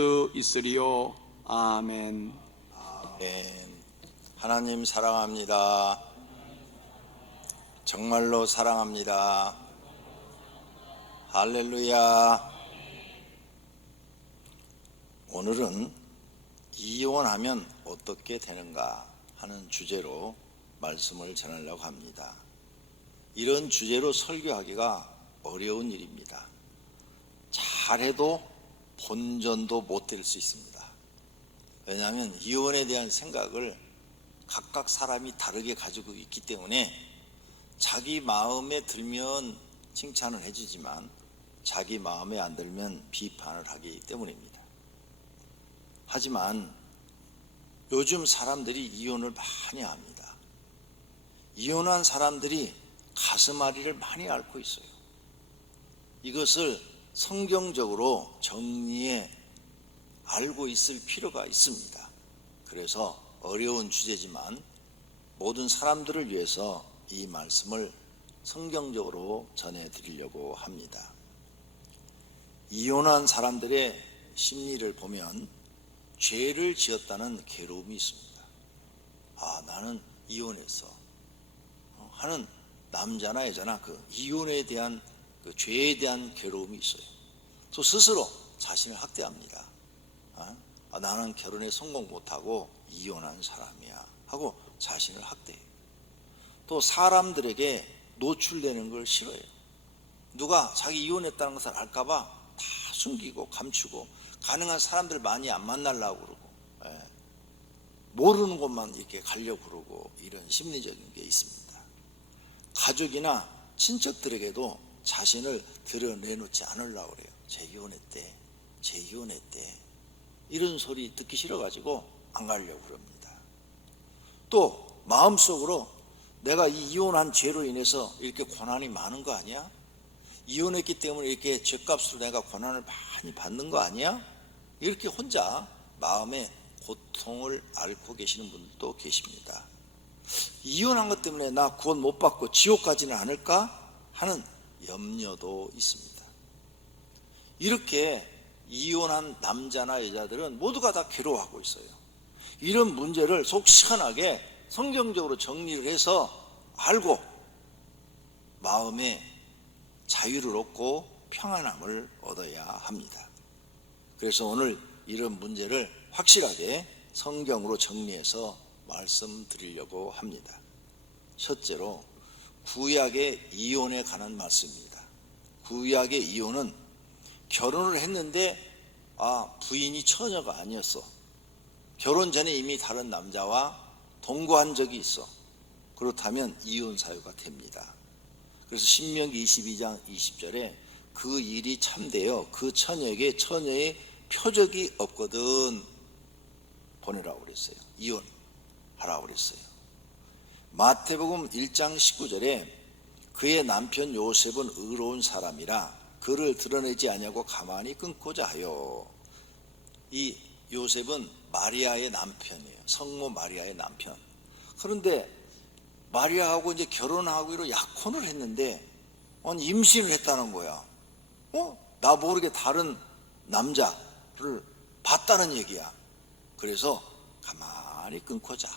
수 있으리요. 아멘. 아멘. 하나님 사랑합니다. 정말로 사랑합니다. 할렐루야. 오늘은 이혼하면 어떻게 되는가 하는 주제로 말씀을 전하려고 합니다. 이런 주제로 설교하기가 어려운 일입니다. 잘해도 본전도 못 될 수 있습니다. 왜냐하면 이혼에 대한 생각을 각각 사람이 다르게 가지고 있기 때문에 자기 마음에 들면 칭찬을 해주지만 자기 마음에 안 들면 비판을 하기 때문입니다. 하지만 요즘 사람들이 이혼을 많이 합니다. 이혼한 사람들이 가슴앓이를 많이 앓고 있어요. 이것을 성경적으로 정리해 알고 있을 필요가 있습니다. 그래서 어려운 주제지만 모든 사람들을 위해서 이 말씀을 성경적으로 전해드리려고 합니다. 이혼한 사람들의 심리를 보면 죄를 지었다는 괴로움이 있습니다. 나는 이혼했어 하는 남자나 여자나 그 이혼에 대한 그 죄에 대한 괴로움이 있어요. 또 스스로 자신을 학대합니다. 나는 결혼에 성공 못하고 이혼한 사람이야 하고 자신을 학대해요. 또 사람들에게 노출되는 걸 싫어해요. 누가 자기 이혼했다는 것을 알까봐 다 숨기고 감추고 가능한 사람들 많이 안 만나려고 그러고 모르는 곳만 이렇게 가려고 그러고 이런 심리적인 게 있습니다. 가족이나 친척들에게도 자신을 드러내놓지 않으려고 그래요. 제 이혼했대 이런 소리 듣기 싫어가지고 안 가려고 그럽니다. 또 마음속으로 내가 이 이혼한 죄로 인해서 이렇게 고난이 많은 거 아니야? 이혼했기 때문에 이렇게 죄값으로 내가 고난을 많이 받는 거 아니야? 이렇게 혼자 마음에 고통을 앓고 계시는 분들도 계십니다. 이혼한 것 때문에 나 구원 못 받고 지옥 가지는 않을까 하는 염려도 있습니다. 이렇게 이혼한 남자나 여자들은 모두가 다 괴로워하고 있어요. 이런 문제를 속 시원하게 성경적으로 정리를 해서 알고 마음에 자유를 얻고 평안함을 얻어야 합니다. 그래서 오늘 이런 문제를 확실하게 성경으로 정리해서 말씀드리려고 합니다. 첫째로 구약의 이혼에 관한 말씀입니다. 구약의 이혼은 결혼을 했는데 부인이 처녀가 아니었어. 결혼 전에 이미 다른 남자와 동거한 적이 있어. 그렇다면 이혼 사유가 됩니다. 그래서 신명기 22장 20절에 그 일이 참되어 그 처녀에게 처녀의 표적이 없거든 보내라고 그랬어요. 이혼하라고 그랬어요. 마태복음 1장 19절에 그의 남편 요셉은 의로운 사람이라 그를 드러내지 아니하고 가만히 끊고자 하여. 이 요셉은 마리아의 남편이에요. 성모 마리아의 남편. 그런데 마리아하고 이제 결혼하기로 약혼을 했는데 임신을 했다는 거야. 나 모르게 다른 남자를 봤다는 얘기야. 그래서 가만히 끊고자.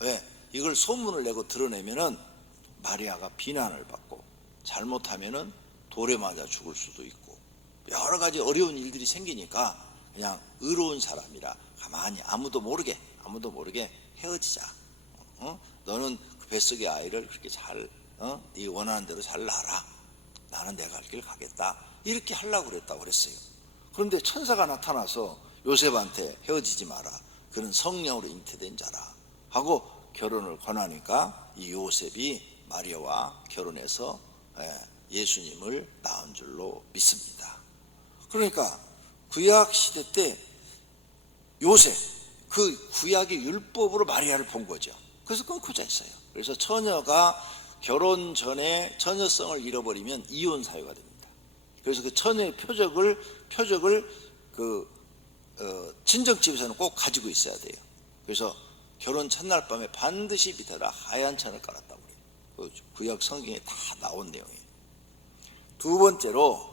왜? 이걸 소문을 내고 드러내면은 마리아가 비난을 받고 잘못하면은 돌에 맞아 죽을 수도 있고 여러 가지 어려운 일들이 생기니까 그냥 의로운 사람이라 가만히 아무도 모르게 헤어지자. 너는 그 뱃속의 아이를 그렇게 잘 네 원하는 대로 잘 낳아라. 나는 내 갈 길 가겠다. 이렇게 하려고 그랬다고 그랬어요. 그런데 천사가 나타나서 요셉한테 헤어지지 마라. 그는 성령으로 잉태된 자라 하고 결혼을 권하니까 이 요셉이 마리아와 결혼해서 예수님을 낳은 줄로 믿습니다. 그러니까 구약 시대 때 요셉 그 구약의 율법으로 마리아를 본 거죠. 그래서 끊고자 했어요. 그래서 처녀가 결혼 전에 처녀성을 잃어버리면 이혼 사유가 됩니다. 그래서 그 처녀의 표적을 친정집에서는 꼭 가지고 있어야 돼요. 그래서 결혼 첫날 밤에 반드시 밑에다 하얀 천을 깔았다고 그래요. 구약 성경에 다 나온 내용이에요. 두 번째로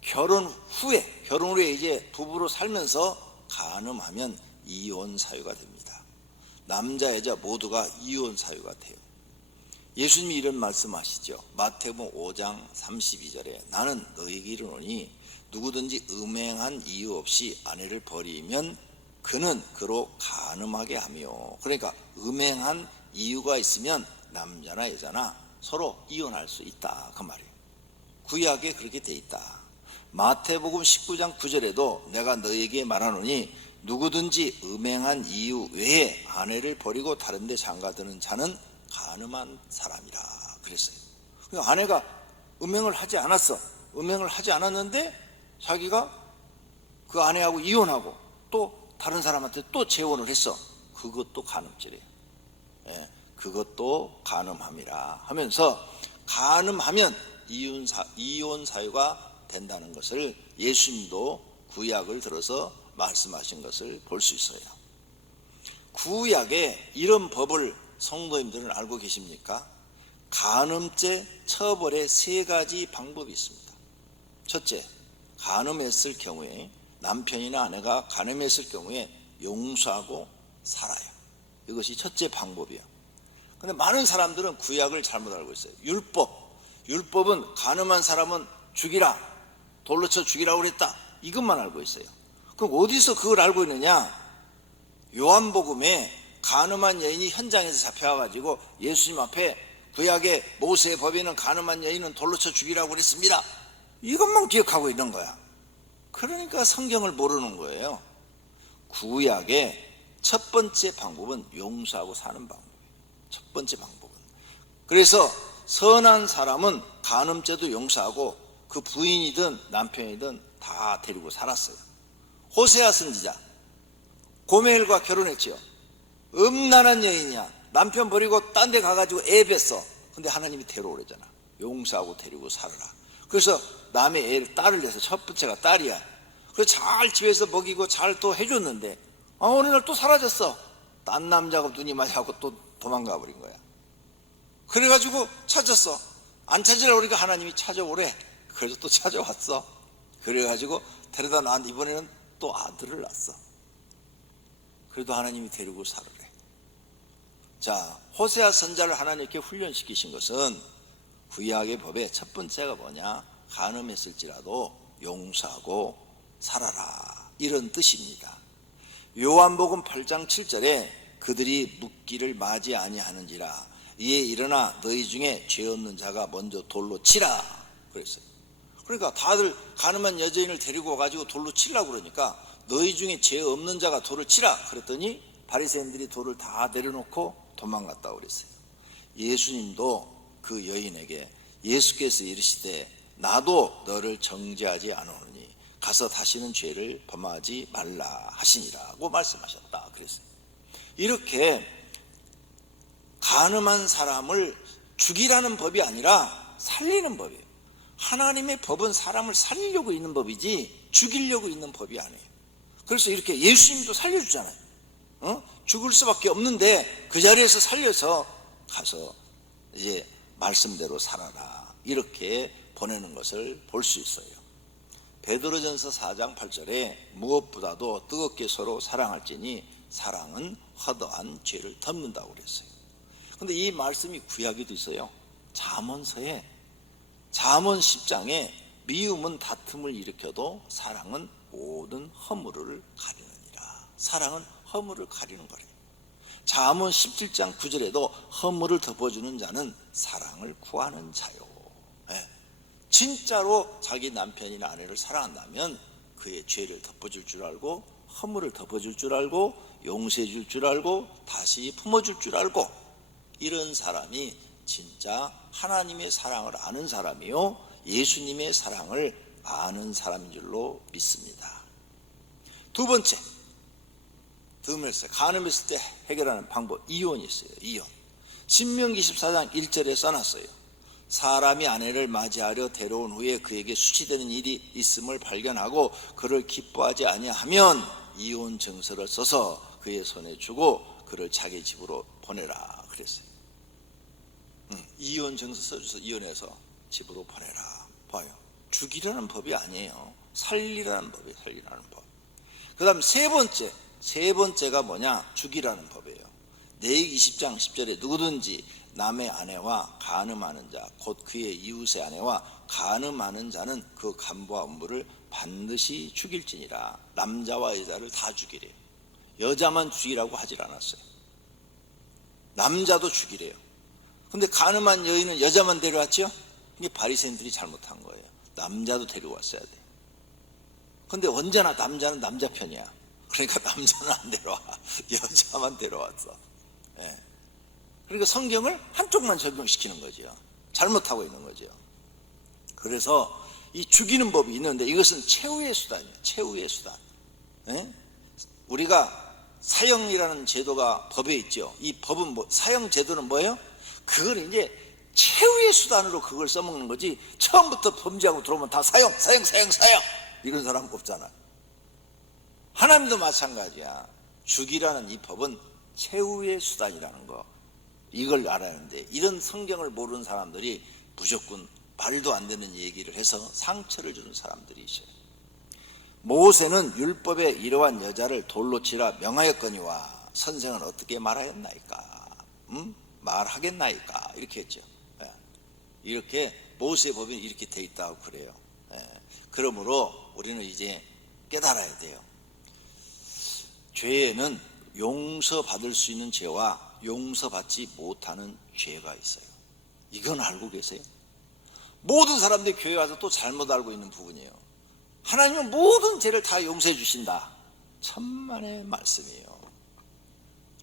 결혼 후에 이제 부부로 살면서 간음하면 이혼 사유가 됩니다. 남자 여자 모두가 이혼 사유가 돼요. 예수님이 이런 말씀하시죠. 마태복음 5장 32절에 나는 너희에게 이르노니 누구든지 음행한 이유 없이 아내를 버리면 그는 그로 간음하게 하며, 그러니까 음행한 이유가 있으면 남자나 여자나 서로 이혼할 수 있다 그 말이에요. 구약에 그렇게 돼 있다. 마태복음 19장 9절에도 내가 너희에게 말하노니 누구든지 음행한 이유 외에 아내를 버리고 다른 데 장가드는 자는 간음한 사람이라 그랬어요. 그러니까 아내가 음행을 하지 않았어. 음행을 하지 않았는데 자기가 그 아내하고 이혼하고 또 다른 사람한테 또 재혼을 했어. 그것도 간음죄래요. 예, 그것도 간음함이라 하면서 간음하면 이혼 사유가 된다는 것을 예수님도 구약을 들어서 말씀하신 것을 볼 수 있어요. 구약에 이런 법을 성도님들은 알고 계십니까? 간음죄 처벌의 3가지 방법이 있습니다. 첫째, 간음했을 경우에 남편이나 아내가 간음했을 경우에 용서하고 살아요. 이것이 첫째 방법이에요. 그런데 많은 사람들은 구약을 잘못 알고 있어요. 율법은 간음한 사람은 죽이라, 돌로 쳐 죽이라고 그랬다, 이것만 알고 있어요. 그럼 어디서 그걸 알고 있느냐? 요한복음에 간음한 여인이 현장에서 잡혀와가지고 예수님 앞에 구약의 모세의 법에는 간음한 여인은 돌로 쳐 죽이라고 그랬습니다, 이것만 기억하고 있는 거야. 그러니까 성경을 모르는 거예요. 구약의 첫 번째 방법은 용서하고 사는 방법이에요. 첫 번째 방법은. 그래서 선한 사람은 간음죄도 용서하고 그 부인이든 남편이든 다 데리고 살았어요. 호세아 선지자 고멜과 결혼했지요. 음란한 여인이야. 남편 버리고 딴 데 가가지고 애 뱄어. 근데 하나님이 데려오래잖아. 용서하고 데리고 살아라. 그래서 남의 딸을 내서 첫 번째가 딸이야. 그래서 잘 집에서 먹이고 잘 또 해줬는데 어느 날 또 사라졌어. 딴 남자하고 눈이 맞아갖고 또 도망가 버린 거야. 그래가지고 찾았어. 안 찾으려고 그러니까 하나님이 찾아오래. 그래서 또 찾아왔어. 그래가지고 데려다 놨는데 이번에는 또 아들을 낳았어. 그래도 하나님이 데리고 살으래. 자, 호세아 선자를 하나님께 훈련시키신 것은 구약의 법의 첫 번째가 뭐냐? 간음했을지라도 용서하고 살아라, 이런 뜻입니다. 요한복음 8장 7절에 그들이 묻기를 마지 아니하는지라 이에 일어나 너희 중에 죄 없는 자가 먼저 돌로 치라 그랬어요. 그러니까 다들 간음한 여자인을 데리고 와가지고 돌로 치려고 그러니까 너희 중에 죄 없는 자가 돌을 치라 그랬더니 바리새인들이 돌을 다 내려놓고 도망갔다고 그랬어요. 예수님도 그 여인에게 예수께서 이르시되 나도 너를 정죄하지 않으노니 가서 다시는 죄를 범하지 말라 하시니라고 말씀하셨다 그랬어요. 이렇게 간음한 사람을 죽이라는 법이 아니라 살리는 법이에요. 하나님의 법은 사람을 살리려고 있는 법이지 죽이려고 있는 법이 아니에요. 그래서 이렇게 예수님도 살려주잖아요. 죽을 수밖에 없는데 그 자리에서 살려서 가서 이제 말씀대로 살아라, 이렇게 보내는 것을 볼 수 있어요. 베드로전서 4장 8절에 무엇보다도 뜨겁게 서로 사랑할지니 사랑은 허다한 죄를 덮는다고 그랬어요. 그런데 이 말씀이 구약에도 있어요. 잠언서에 잠언 10장에 미움은 다툼을 일으켜도 사랑은 모든 허물을 가리느니라. 사랑은 허물을 가리는 거래요. 잠언 17장 9절에도 허물을 덮어주는 자는 사랑을 구하는 자요. 진짜로 자기 남편이나 아내를 사랑한다면 그의 죄를 덮어줄 줄 알고 허물을 덮어줄 줄 알고 용서해 줄 줄 알고 다시 품어줄 줄 알고, 이런 사람이 진짜 하나님의 사랑을 아는 사람이요 예수님의 사랑을 아는 사람인 줄로 믿습니다. 두 번째, 간음했을 때 해결하는 방법, 이혼이 있어요. 이혼. 신명기 14장 1절에 써놨어요. 사람이 아내를 맞이하려 데려온 후에 그에게 수치되는 일이 있음을 발견하고 그를 기뻐하지 아니하면 이혼 증서를 써서 그의 손에 주고 그를 자기 집으로 보내라 그랬어요. 이혼 증서 써줘서 이혼해서 집으로 보내라. 봐요. 죽이라는 법이 아니에요. 살리라는 법이에요. 살리라는 법. 그 다음 세 번째가 뭐냐? 죽이라는 법이에요. 레위기 20장 10절에 누구든지 남의 아내와 간음하는 자, 곧 그의 이웃의 아내와 간음하는 자는 그 간부와 음부를 반드시 죽일지니라. 남자와 여자를 다 죽이래요. 여자만 죽이라고 하질 않았어요. 남자도 죽이래요. 근데 간음한 여인은 여자만 데려왔죠? 이게 바리새인들이 잘못한 거예요. 남자도 데려왔어야 돼. 근데 언제나 남자는 남자 편이야. 그러니까 남자는 안 데려와. 여자만 데려왔어. 예. 그러니까 성경을 한쪽만 적용시키는 거죠. 잘못하고 있는 거죠. 그래서 이 죽이는 법이 있는데 이것은 최후의 수단이에요. 최후의 수단. 예? 우리가 사형이라는 제도가 법에 있죠. 이 법은 사형 제도는 뭐예요? 그걸 이제 최후의 수단으로 그걸 써먹는 거지, 처음부터 범죄하고 들어오면 다 사형 이런 사람 없잖아. 하나님도 마찬가지야. 죽이라는 이 법은 최후의 수단이라는 거, 이걸 알아야 하는데, 이런 성경을 모르는 사람들이 무조건 말도 안 되는 얘기를 해서 상처를 주는 사람들이 있어요. 모세는 율법에 이러한 여자를 돌로 치라 명하였거니와 선생은 어떻게 말하였나이까? 말하겠나이까? 이렇게 했죠. 이렇게 모세의 법이 이렇게 돼 있다고 그래요. 그러므로 우리는 이제 깨달아야 돼요. 죄에는 용서받을 수 있는 죄와 용서받지 못하는 죄가 있어요. 이건 알고 계세요? 모든 사람들이 교회 와서 또 잘못 알고 있는 부분이에요. 하나님은 모든 죄를 다 용서해 주신다. 천만의 말씀이에요.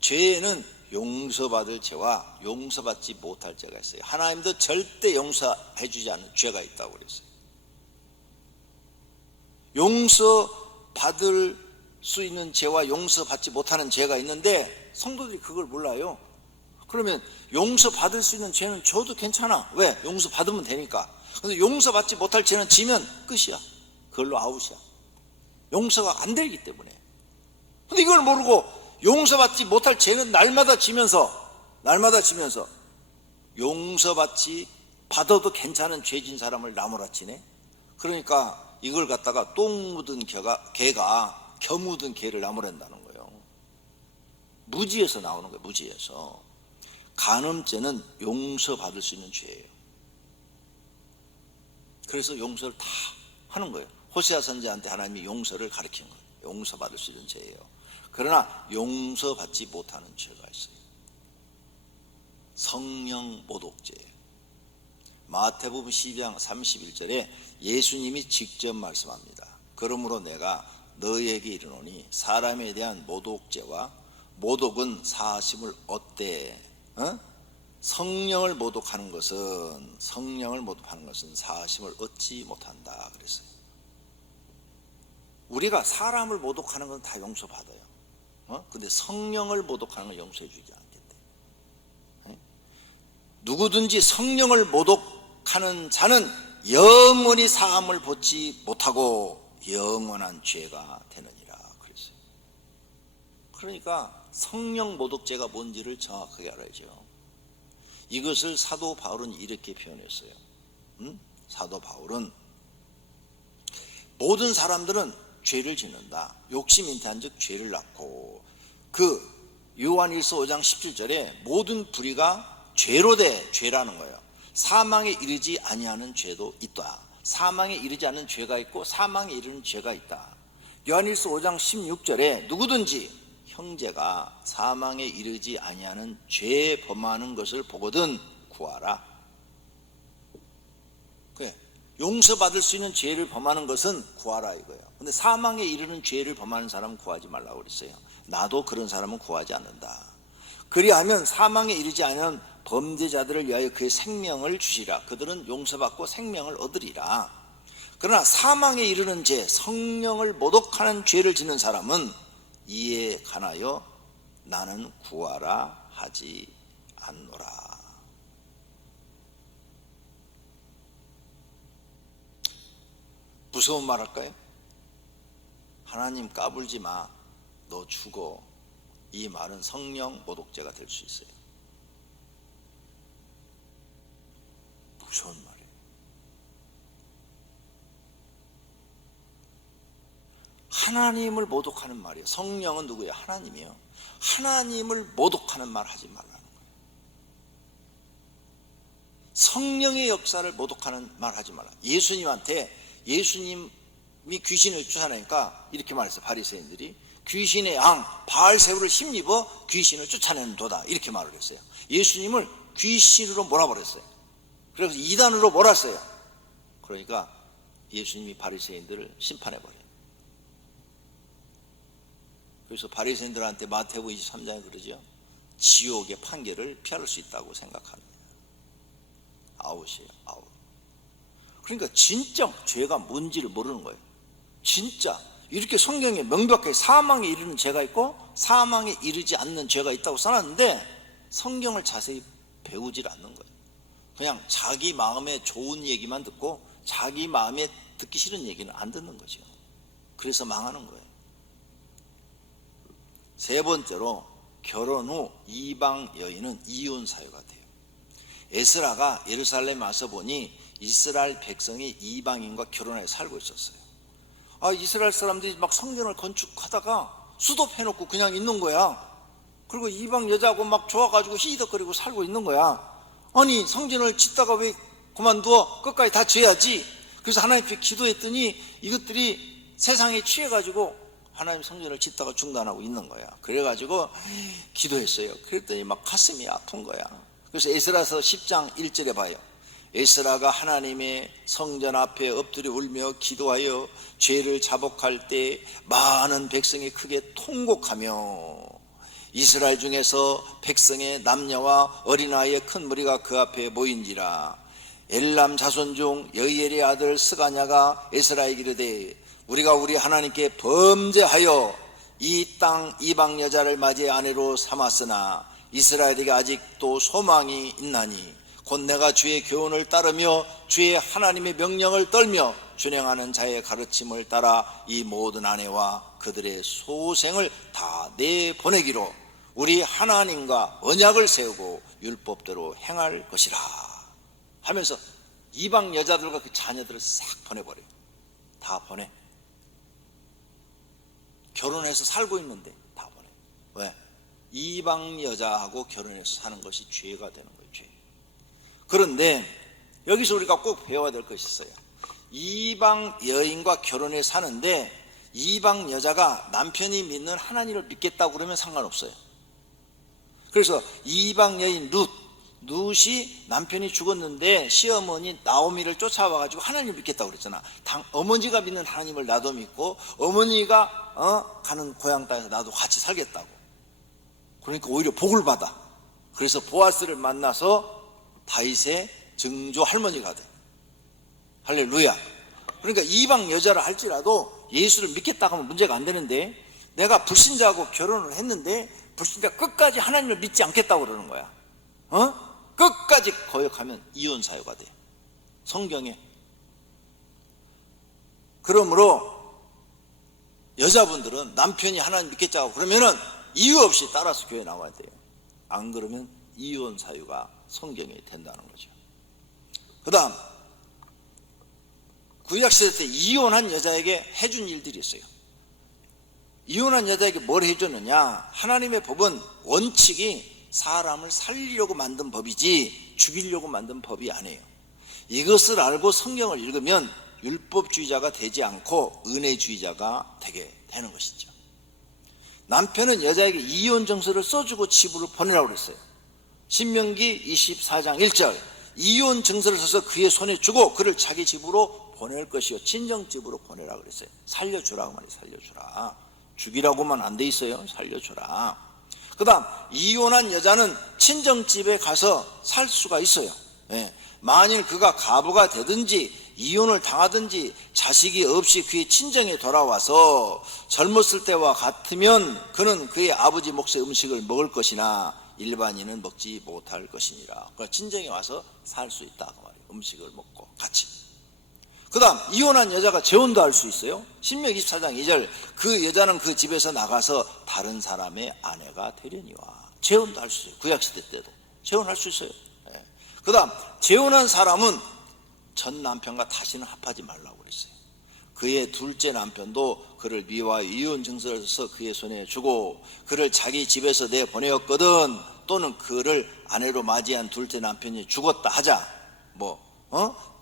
죄에는 용서받을 죄와 용서받지 못할 죄가 있어요. 하나님도 절대 용서해 주지 않는 죄가 있다고 그랬어요. 용서받을 수 있는 죄와 용서받지 못하는 죄가 있는데 성도들이 그걸 몰라요. 그러면 용서받을 수 있는 죄는 줘도 괜찮아. 왜? 용서받으면 되니까. 근데 용서받지 못할 죄는 지면 끝이야. 그걸로 아웃이야. 용서가 안 되기 때문에. 근데 이걸 모르고 용서받지 못할 죄는 날마다 지면서 용서받지 받아도 괜찮은 죄진 사람을 나무라치네. 그러니까 이걸 갖다가 똥 묻은 개가 겨 묻은 개를 나무란다는 거예요. 무지에서 나오는 거예요. 무지에서. 간음죄는 용서받을 수 있는 죄예요. 그래서 용서를 다 하는 거예요. 호세아 선지자한테 하나님이 용서를 가르친 거예요. 용서받을 수 있는 죄예요. 그러나 용서받지 못하는 죄가 있어요. 성령 모독죄예요. 마태복음 12장 31절에 예수님이 직접 말씀합니다. 그러므로 내가 너희에게 이르노니 사람에 대한 모독죄와 모독은 사심을 얻되 성령을 모독하는 것은 사심을 얻지 못한다 그랬어요. 우리가 사람을 모독하는 건 다 용서받아요. 근데 성령을 모독하는 건 용서해 주지 않겠대. 누구든지 성령을 모독하는 자는 영원히 사함을 받지 못하고 영원한 죄가 되느니라 그랬어요. 그러니까 성령 모독죄가 뭔지를 정확하게 알아야죠. 이것을 사도 바울은 이렇게 표현했어요. 사도 바울은 모든 사람들은 죄를 짓는다. 욕심 잉태한 즉 죄를 낳고, 그 요한일서 5장 17절에 모든 불의가 죄로 돼 죄라는 거예요. 사망에 이르지 아니하는 죄도 있다. 사망에 이르지 않는 죄가 있고 사망에 이르는 죄가 있다. 요한일서 5장 16절에 누구든지 형제가 사망에 이르지 아니하는 죄 범하는 것을 보거든 구하라. 그래, 용서받을 수 있는 죄를 범하는 것은 구하라 이거예요. 근데 사망에 이르는 죄를 범하는 사람은 구하지 말라고 그랬어요. 나도 그런 사람은 구하지 않는다. 그리하면 사망에 이르지 않은 범죄자들을 위하여 그의 생명을 주시라. 그들은 용서받고 생명을 얻으리라. 그러나 사망에 이르는 죄, 성령을 모독하는 죄를 짓는 사람은 이에 관하여 나는 구하라 하지 않노라. 무서운 말 할까요? 하나님 까불지 마, 너 죽어. 이 말은 성령 모독죄가 될 수 있어요. 무서운 말이에요. 하나님을 모독하는 말이에요. 성령은 누구예요? 하나님이에요. 하나님을 모독하는 말 하지 말라는 거예요. 성령의 역사를 모독하는 말 하지 말라. 예수님이 귀신을 쫓아내니까 이렇게 말했어요. 바리새인들이 귀신의 양 바알세불을 힘입어 귀신을 쫓아내는 도다, 이렇게 말을 했어요. 예수님을 귀신으로 몰아버렸어요. 그래서 이단으로 몰았어요. 그러니까 예수님이 바리새인들을 심판해버려요. 그래서 바리새인들한테 마태복음 23장에 그러죠. 지옥의 판결을 피할 수 있다고 생각합니다. 아웃이에요, 아웃. 그러니까 진짜 죄가 뭔지를 모르는 거예요. 진짜 이렇게 성경에 명백하게 사망에 이르는 죄가 있고 사망에 이르지 않는 죄가 있다고 써놨는데 성경을 자세히 배우질 않는 거예요. 그냥 자기 마음에 좋은 얘기만 듣고 자기 마음에 듣기 싫은 얘기는 안 듣는 거죠. 그래서 망하는 거예요. 세 번째로, 결혼 후 이방 여인은 이혼 사유가 돼요. 에스라가 예루살렘에 와서 보니 이스라엘 백성이 이방인과 결혼해 살고 있었어요. 이스라엘 사람들이 막 성전을 건축하다가 수도해놓고 그냥 있는 거야. 그리고 이방 여자하고 막 좋아가지고 히히덕거리고 살고 있는 거야. 아니, 성전을 짓다가 왜 그만두어? 끝까지 다 지어야지. 그래서 하나님께 기도했더니 이것들이 세상에 취해가지고 하나님 성전을 짓다가 중단하고 있는 거야. 그래가지고 기도했어요. 그랬더니 막 가슴이 아픈 거야. 그래서 에스라서 10장 1절에 봐요. 에스라가 하나님의 성전 앞에 엎드려 울며 기도하여 죄를 자복할 때 많은 백성이 크게 통곡하며 이스라엘 중에서 백성의 남녀와 어린아이의 큰 무리가 그 앞에 모인지라. 엘람 자손 중 여이엘의 아들 스가냐가 에스라에게 이르되 우리가 우리 하나님께 범죄하여 이 땅 이방 여자를 맞이해 아내로 삼았으나 이스라엘에게 아직도 소망이 있나니 곧 내가 주의 교훈을 따르며 주의 하나님의 명령을 떨며 준행하는 자의 가르침을 따라 이 모든 아내와 그들의 소생을 다 내보내기로 우리 하나님과 언약을 세우고 율법대로 행할 것이라 하면서 이방 여자들과 그 자녀들을 싹 보내버려요. 다 보내. 결혼해서 살고 있는데 다 보내. 왜? 이방 여자하고 결혼해서 사는 것이 죄가 되는 거예요. 죄. 그런데 여기서 우리가 꼭 배워야 될 것이 있어요. 이방 여인과 결혼해 사는데 이방 여자가 남편이 믿는 하나님을 믿겠다고 그러면 상관없어요. 그래서 이방 여인 룻이 남편이 죽었는데 시어머니 나오미를 쫓아와가지고 하나님을 믿겠다고 그랬잖아. 어머니가 믿는 하나님을 나도 믿고 어머니가 가는 고향 땅에서 나도 같이 살겠다고. 그러니까 오히려 복을 받아. 그래서 보아스를 만나서 다윗의 증조 할머니가 돼. 할렐루야. 그러니까 이방 여자를 할지라도 예수를 믿겠다고 하면 문제가 안 되는데 내가 불신자하고 결혼을 했는데 불신자 끝까지 하나님을 믿지 않겠다고 그러는 거야. 끝까지 거역하면 이혼 사유가 돼. 성경에. 그러므로 여자분들은 남편이 하나님 믿겠다고 그러면은 이유 없이 따라서 교회 나와야 돼요. 안 그러면 이혼 사유가 성경에 된다는 거죠. 그 다음 구약시대 때 이혼한 여자에게 해준 일들이 있어요. 이혼한 여자에게 뭘 해줬느냐. 하나님의 법은 원칙이 사람을 살리려고 만든 법이지 죽이려고 만든 법이 아니에요. 이것을 알고 성경을 읽으면 율법주의자가 되지 않고 은혜주의자가 되게 되는 것이죠. 남편은 여자에게 이혼 정서를 써주고 집으로 보내라고 그랬어요. 신명기 24장 1절 이혼 증서를 써서 그의 손에 주고 그를 자기 집으로 보낼 것이요 친정집으로 보내라고 그랬어요. 살려주라고 말이에요. 살려주라. 죽이라고만 안 돼 있어요. 살려주라. 그 다음 이혼한 여자는 친정집에 가서 살 수가 있어요. 만일 그가 가부가 되든지 이혼을 당하든지 자식이 없이 그의 친정에 돌아와서 젊었을 때와 같으면 그는 그의 아버지 몫의 음식을 먹을 것이나 일반인은 먹지 못할 것이니라. 그러니까 친정에 와서 살 수 있다 그 말이에요. 음식을 먹고 같이. 그 다음 이혼한 여자가 재혼도 할 수 있어요. 신명기 24장 2절 그 여자는 그 집에서 나가서 다른 사람의 아내가 되려니와. 재혼도 할 수 있어요. 구약시대 때도 재혼할 수 있어요. 그 다음 재혼한 사람은 전 남편과 다시는 합하지 말라고 그랬어요. 그의 둘째 남편도 그를 미워하여 이혼 증서를 써서 그의 손에 주고 그를 자기 집에서 내보내었거든. 또는 그를 아내로 맞이한 둘째 남편이 죽었다 하자.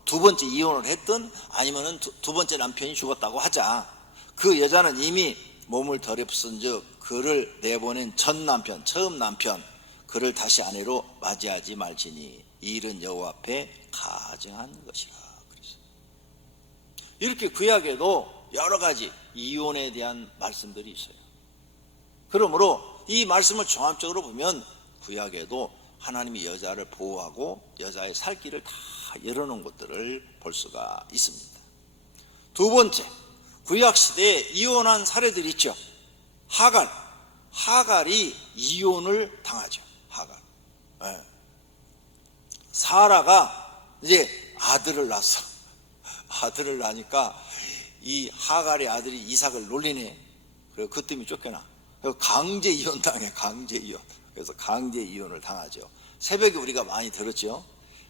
두 번째 이혼을 했든 아니면은 두 번째 남편이 죽었다고 하자. 그 여자는 이미 몸을 더럽힌즉 그를 내보낸 전 남편, 처음 남편, 그를 다시 아내로 맞이하지 말지니 이 일은 여호와 앞에 가증한 것이라. 그래서 이렇게 구약에도 여러 가지 이혼에 대한 말씀들이 있어요. 그러므로 이 말씀을 종합적으로 보면 구약에도 하나님이 여자를 보호하고 여자의 살 길을 다 열어놓은 것들을 볼 수가 있습니다. 두 번째, 구약시대에 이혼한 사례들이 있죠. 하갈이 이혼을 당하죠. 하갈. 사라가 이제 아들을 낳았어. 아들을 낳으니까 이 하갈의 아들이 이삭을 놀리네. 그래서 그 때문에 쫓겨나. 그래서 강제 이혼 당해. 강제 이혼. 그래서 강제 이혼을 당하죠. 새벽에 우리가 많이 들었죠.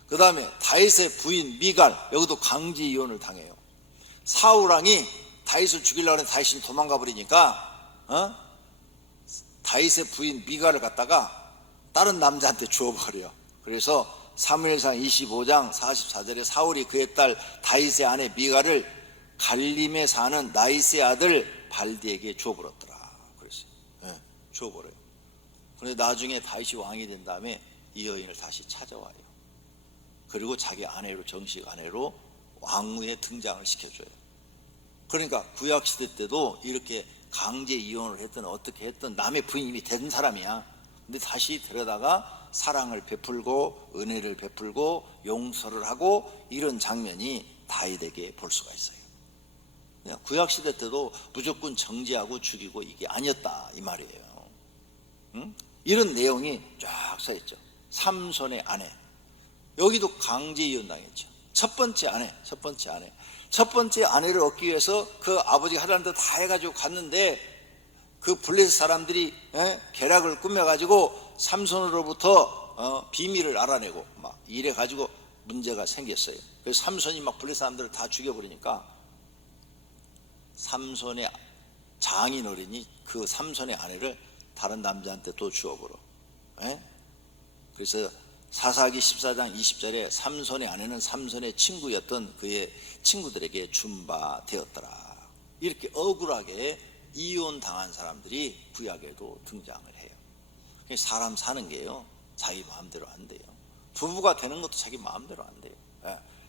그 다음에 다윗의 부인 미갈, 여기도 강제 이혼을 당해요. 사울왕이 다윗을 죽이려고 하는데 다윗이 도망가 버리니까 다윗의 부인 미갈을 갖다가 다른 남자한테 주어버려요. 그래서 사무엘상 25장 44절에 사울이 그의 딸 다윗의 아내 미갈을 갈림에 사는 나이스의 아들 발디에게 주어버렸더라. 그랬어요. 주어버려요. 그런데 나중에 다윗이 왕이 된 다음에 이 여인을 다시 찾아와요. 그리고 자기 아내로, 정식 아내로 왕후에 등장을 시켜줘요. 그러니까 구약시대 때도 이렇게 강제 이혼을 했든 어떻게 했든 남의 부인이 된 사람이야. 근데 다시 데려다가 사랑을 베풀고 은혜를 베풀고 용서를 하고 이런 장면이 다윗에게 볼 수가 있어요. 구약시대 때도 무조건 정죄하고 죽이고 이게 아니었다 이 말이에요. 이런 내용이 쫙 써있죠. 삼손의 아내, 여기도 강제 이혼당했죠. 첫 번째 아내를 얻기 위해서 그 아버지가 하라는 대로 다 해가지고 갔는데 그 블레셋 사람들이 계략을 꾸며가지고 삼손으로부터 비밀을 알아내고 막 이래가지고 문제가 생겼어요. 그래서 삼손이 막 블레셋 사람들을 다 죽여버리니까 삼손의 장인어른이 그 삼손의 아내를 다른 남자한테 또 주어버려. 그래서 사사기 14장 20절에 삼손의 아내는 삼손의 친구였던 그의 친구들에게 준 바 되었더라. 이렇게 억울하게 이혼당한 사람들이 구약에도 등장을 해요. 사람 사는 게요 자기 마음대로 안 돼요. 부부가 되는 것도 자기 마음대로 안 돼요.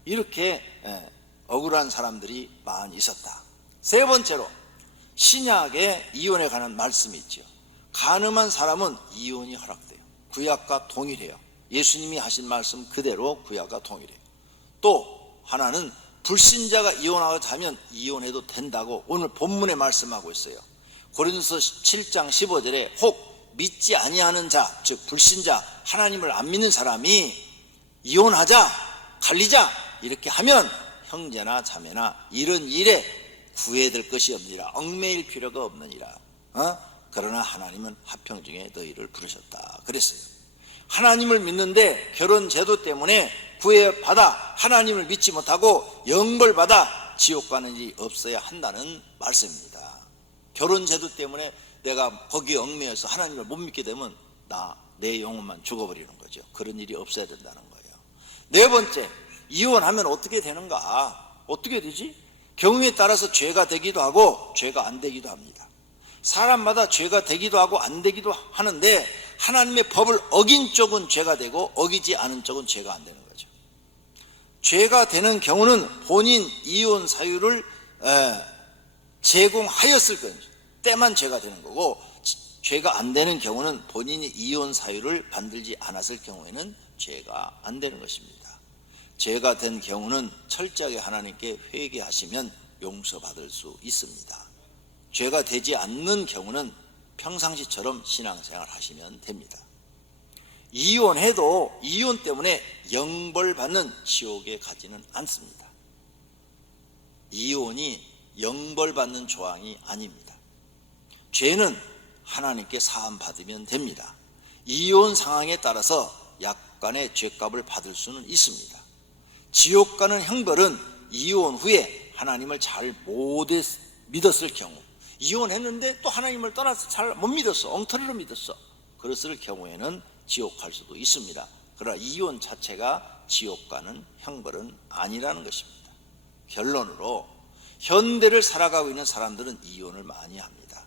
이렇게 억울한 사람들이 많이 있었다. 세 번째로 신약에 이혼에 관한 말씀이 있죠. 간음한 사람은 이혼이 허락돼요. 구약과 동일해요. 예수님이 하신 말씀 그대로 구약과 동일해요. 또 하나는 불신자가 이혼하고자 하면 이혼해도 된다고 오늘 본문에 말씀하고 있어요. 고린도서 7장 15절에 혹 믿지 아니하는 자, 즉 불신자, 하나님을 안 믿는 사람이 이혼하자, 갈리자 이렇게 하면 형제나 자매나 이런 일에 구애될 것이 없느니라. 얽매일 필요가 없느니라. 그러나 하나님은 합평 중에 너희를 부르셨다 그랬어요. 하나님을 믿는데 결혼 제도 때문에 구애받아 하나님을 믿지 못하고 영벌받아 지옥 가는 일이 없어야 한다는 말씀입니다. 결혼 제도 때문에 내가 거기에 얽매여서 하나님을 못 믿게 되면 내 영혼만 죽어버리는 거죠. 그런 일이 없어야 된다는 거예요. 네 번째, 이혼하면 어떻게 되는가? 어떻게 되지? 경우에 따라서 죄가 되기도 하고 죄가 안 되기도 합니다. 사람마다 죄가 되기도 하고 안 되기도 하는데 하나님의 법을 어긴 쪽은 죄가 되고 어기지 않은 쪽은 죄가 안 되는 거죠. 죄가 되는 경우는 본인 이혼 사유를 제공하였을 때만 죄가 되는 거고, 죄가 안 되는 경우는 본인이 이혼 사유를 만들지 않았을 경우에는 죄가 안 되는 것입니다. 죄가 된 경우는 철저하게 하나님께 회개하시면 용서받을 수 있습니다. 죄가 되지 않는 경우는 평상시처럼 신앙생활 하시면 됩니다. 이혼해도 이혼 때문에 영벌받는 지옥에 가지는 않습니다. 이혼이 영벌받는 조항이 아닙니다. 죄는 하나님께 사함받으면 됩니다. 이혼 상황에 따라서 약간의 죄값을 받을 수는 있습니다. 지옥 가는 형벌은 이혼 후에 하나님을 잘 못 믿었을 경우, 이혼했는데 또 하나님을 떠나서 잘 못 믿었어, 엉터리로 믿었어, 그랬을 경우에는 지옥 갈 수도 있습니다. 그러나 이혼 자체가 지옥 가는 형벌은 아니라는 것입니다. 결론으로 현대를 살아가고 있는 사람들은 이혼을 많이 합니다.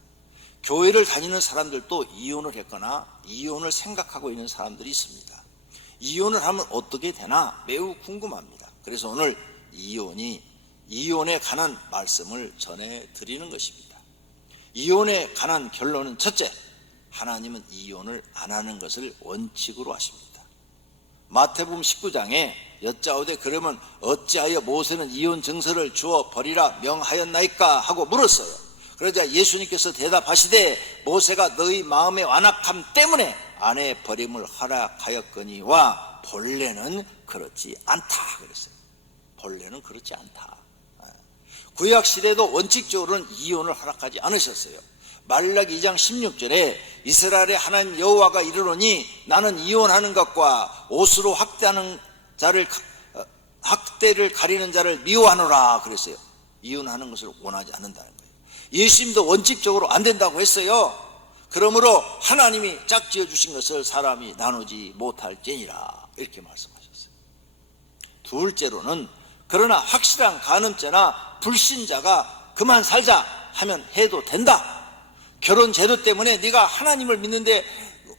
교회를 다니는 사람들도 이혼을 했거나 이혼을 생각하고 있는 사람들이 있습니다. 이혼을 하면 어떻게 되나 매우 궁금합니다. 그래서 오늘 이혼에 관한 말씀을 전해드리는 것입니다. 이혼에 관한 결론은 첫째, 하나님은 이혼을 안 하는 것을 원칙으로 하십니다. 마태복음 19장에 여짜오되 그러면 어찌하여 모세는 이혼 증서를 주어 버리라 명하였나이까 하고 물었어요. 그러자 예수님께서 대답하시되 모세가 너희 마음의 완악함 때문에 아내 버림을 허락하였거니와 본래는 그렇지 않다 그랬어요. 본래는 그렇지 않다. 구약 시대도 원칙적으로는 이혼을 허락하지 않으셨어요. 말라기 2장 16절에 이스라엘의 하나님 여호와가 이르노니 나는 이혼하는 것과 옷으로 학대를 가리는 자를 미워하노라 그랬어요. 이혼하는 것을 원하지 않는다는 거예요. 예수님도 원칙적으로 안 된다고 했어요. 그러므로 하나님이 짝지어 주신 것을 사람이 나누지 못할지니라 이렇게 말씀하셨어요. 둘째로는 그러나 확실한 간음죄나 불신자가 그만 살자 하면 해도 된다. 결혼 제도 때문에 네가 하나님을 믿는데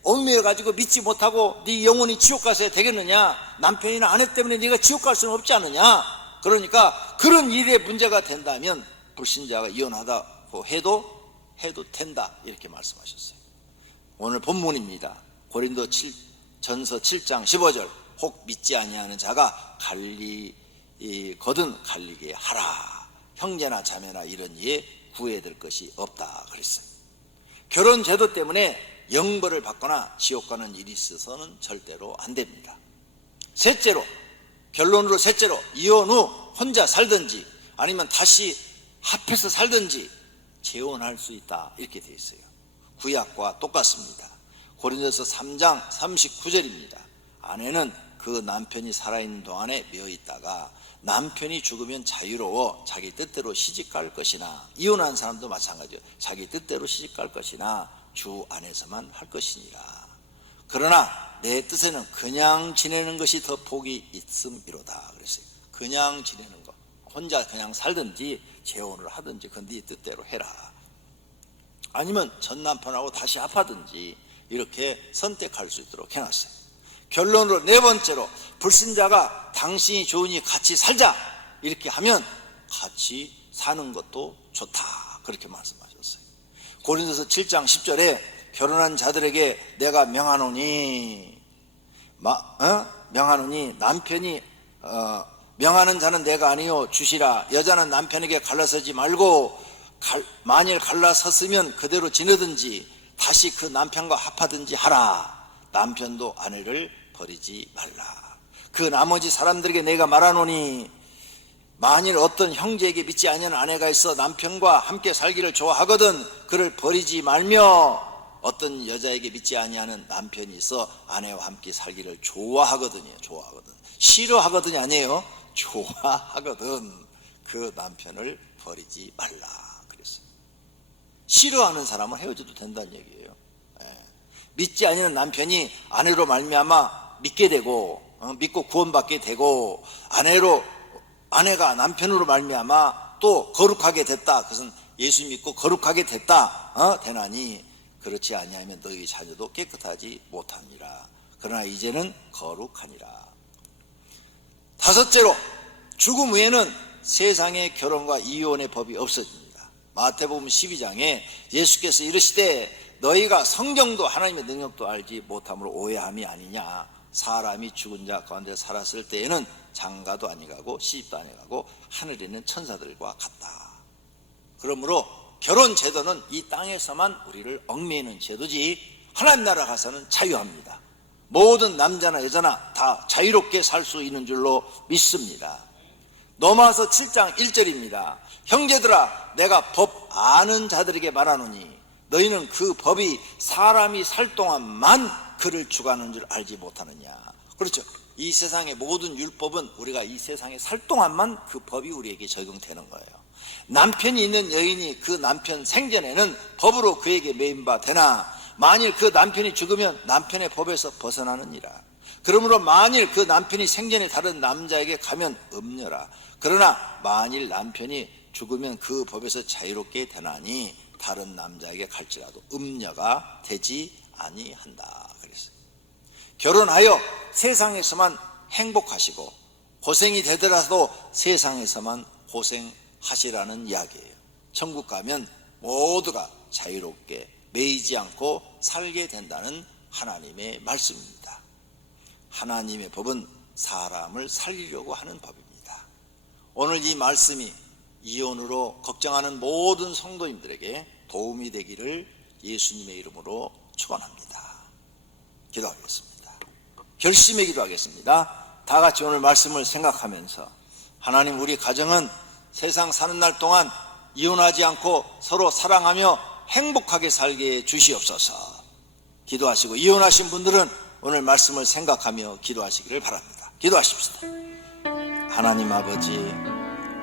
얽매여가지고 믿지 못하고 네 영혼이 지옥 가서야 되겠느냐, 남편이나 아내 때문에 네가 지옥 갈 수는 없지 않느냐. 그러니까 그런 일에 문제가 된다면 불신자가 이혼하다고 해도 된다 이렇게 말씀하셨어요. 오늘 본문입니다. 고린도전서 7장 15절 혹 믿지 아니하는 자가 거든 갈리게 하라. 형제나 자매나 이런 이에 구애될 것이 없다 그랬어요. 결혼 제도 때문에 영벌을 받거나 지옥 가는 일이 있어서는 절대로 안 됩니다. 결론으로 셋째로 이혼 후 혼자 살든지 아니면 다시 합해서 살든지 재혼할 수 있다 이렇게 되어 있어요. 구약과 똑같습니다. 고린도서 3장 39절입니다. 아내는 그 남편이 살아있는 동안에 며 있다가 남편이 죽으면 자유로워 자기 뜻대로 시집갈 것이나, 이혼한 사람도 마찬가지예요. 자기 뜻대로 시집갈 것이나 주 안에서만 할 것이니라. 그러나 내 뜻에는 그냥 지내는 것이 더 복이 있음이로다 그랬어요. 그냥 지내는 것, 혼자 그냥 살든지 재혼을 하든지 그건 네 뜻대로 해라. 아니면 전 남편하고 다시 합하든지 이렇게 선택할 수 있도록 해놨어요. 결론으로 네 번째로 불신자가 당신이 좋으니 같이 살자 이렇게 하면 같이 사는 것도 좋다 그렇게 말씀하셨어요. 고린도서 7장 10절에 결혼한 자들에게 내가 명하노니 남편이 명하는 자는 내가 아니요 주시라. 여자는 남편에게 갈라서지 말고 만일 갈라섰으면 그대로 지내든지 다시 그 남편과 합하든지 하라. 남편도 아내를 버리지 말라. 그 나머지 사람들에게 내가 말하노니 만일 어떤 형제에게 믿지 아니하는 아내가 있어 남편과 함께 살기를 좋아하거든 그를 버리지 말며, 어떤 여자에게 믿지 아니하는 남편이 있어 아내와 함께 살기를 좋아하거든요. 싫어하거든이 아니에요. 좋아하거든 그 남편을 버리지 말라 그랬어요. 싫어하는 사람은 헤어져도 된다는 얘기예요. 믿지 아니하는 남편이 아내로 말미암아 믿게 되고 믿고 구원받게 되고 아내가 남편으로 말미암아 또 거룩하게 됐다. 그것은 예수 믿고 거룩하게 됐다 되나니 그렇지 아니하면 너희 자녀도 깨끗하지 못하니라. 그러나 이제는 거룩하니라. 다섯째로 죽음 후에는 세상의 결혼과 이혼의 법이 없어집니다. 마태복음 12장에 예수께서 이르시되 너희가 성경도 하나님의 능력도 알지 못함으로 오해함이 아니냐. 사람이 죽은 자 가운데 살았을 때에는 장가도 아니가고 시집도 아니가고 하늘에 있는 천사들과 같다. 그러므로 결혼 제도는 이 땅에서만 우리를 얽매이는 제도지 하나님 나라 가서는 자유합니다. 모든 남자나 여자나 다 자유롭게 살 수 있는 줄로 믿습니다. 넘어와서 7장 1절입니다. 형제들아 내가 법 아는 자들에게 말하노니 너희는 그 법이 사람이 살 동안만 그를 주관하는 줄 알지 못하느냐. 그렇죠. 이 세상의 모든 율법은 우리가 이 세상에 살 동안만 그 법이 우리에게 적용되는 거예요. 남편이 있는 여인이 그 남편 생전에는 법으로 그에게 매인바 되나 만일 그 남편이 죽으면 남편의 법에서 벗어나느니라. 그러므로 만일 그 남편이 생전에 다른 남자에게 가면 음녀라. 그러나 만일 남편이 죽으면 그 법에서 자유롭게 되나니 다른 남자에게 갈지라도 음녀가 되지 아니한다. 그랬어요. 결혼하여 세상에서만 행복하시고 고생이 되더라도 세상에서만 고생하시라는 이야기예요. 천국 가면 모두가 자유롭게 매이지 않고 살게 된다는 하나님의 말씀입니다. 하나님의 법은 사람을 살리려고 하는 법입니다. 오늘 이 말씀이 이혼으로 걱정하는 모든 성도님들에게 도움이 되기를 예수님의 이름으로 축원합니다. 기도하겠습니다. 결심의 기도하겠습니다. 다 같이 오늘 말씀을 생각하면서 하나님, 우리 가정은 세상 사는 날 동안 이혼하지 않고 서로 사랑하며 행복하게 살게 주시옵소서. 기도하시고 이혼하신 분들은 오늘 말씀을 생각하며 기도하시기를 바랍니다. 기도하십시다. 하나님 아버지,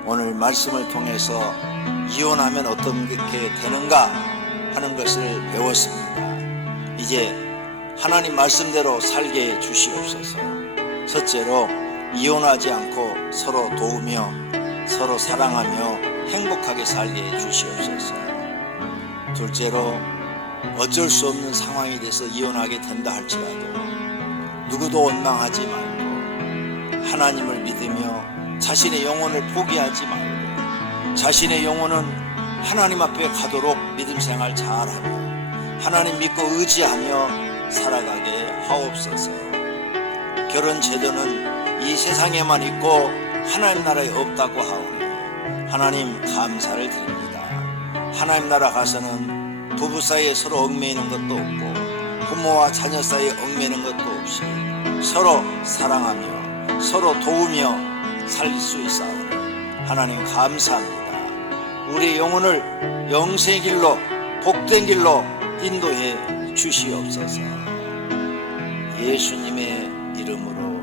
오늘 말씀을 통해서 이혼하면 어떻게 되는가 하는 것을 배웠습니다. 이제 하나님 말씀대로 살게 주시옵소서. 첫째로, 이혼하지 않고 서로 도우며 서로 사랑하며 행복하게 살게 주시옵소서. 둘째로, 어쩔 수 없는 상황이 돼서 이혼하게 된다 할지라도 누구도 원망하지 말고 하나님을 믿으며 자신의 영혼을 포기하지 말고 자신의 영혼은 하나님 앞에 가도록 믿음 생활 잘하며 하나님 믿고 의지하며 살아가게 하옵소서. 결혼 제도는 이 세상에만 있고 하나님 나라에 없다고 하오니 하나님 감사를 드립니다. 하나님 나라 가서는 부부 사이에 서로 얽매이는 것도 없고 부모와 자녀 사이에 얽매이는 것도 없이 서로 사랑하며 서로 도우며 살 수 있사오니 하나님 감사합니다. 우리의 영혼을 영생의 길로 복된 길로 인도해 주시옵소서. 예수님의 이름으로